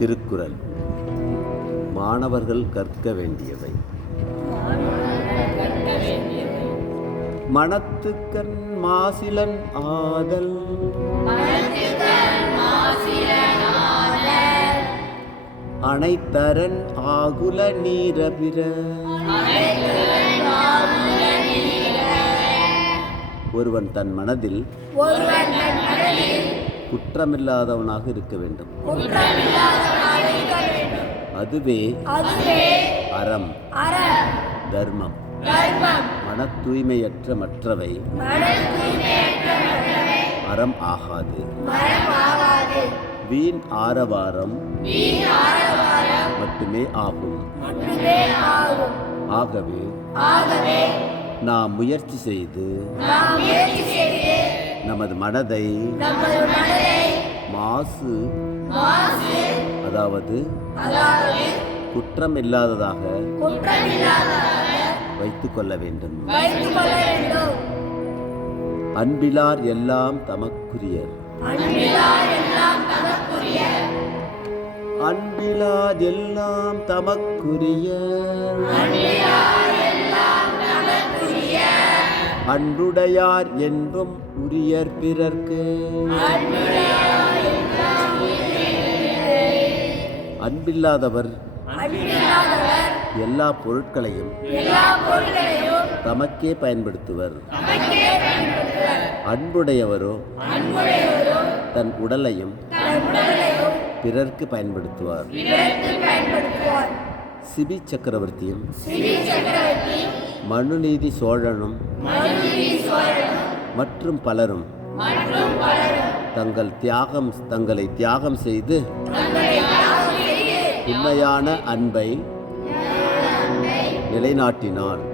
திருக்குறள். மாணவர்கள் கற்க வேண்டியவை. மனத்துக்கண் மாசிலன் ஆதல், அனைத்தரன் ஆகுல நீரபிற. ஒருவன் தன் மனதில் குற்றமில்லாதவனாக இருக்க வேண்டும். அதுவே அறம், தர்மம். மன தூய்மையற்ற மற்றவை அறம் ஆகாது. வீண் ஆரவாரம் மட்டுமே ஆகும். ஆகவே நாம் முயற்சி செய்து நமது மனதை மாசு, அதாவது குற்றம் இல்லாததாக வைத்துக் கொள்ள வேண்டும். அன்பிலார் எல்லாம் தமக்குரியர். அன்பிலார் எல்லாம் தமக்குரியர். அன்புடையார் என்றும் உரியர் பிறர்க்கு. அன்பில்லாதவர் எல்லா பொருட்களையும் தமக்கே பயன்படுத்துவர். அன்புடையவரோ தன் உடலையும் பிறர்க்கு பயன்படுத்துவார். சிபி சக்கரவர்த்தியும் மனுநீதி சோழனும் மற்றும் பலரும் தங்களை தியாகம் செய்து உண்மையான அன்பை நிலைநாட்டினார்கள்.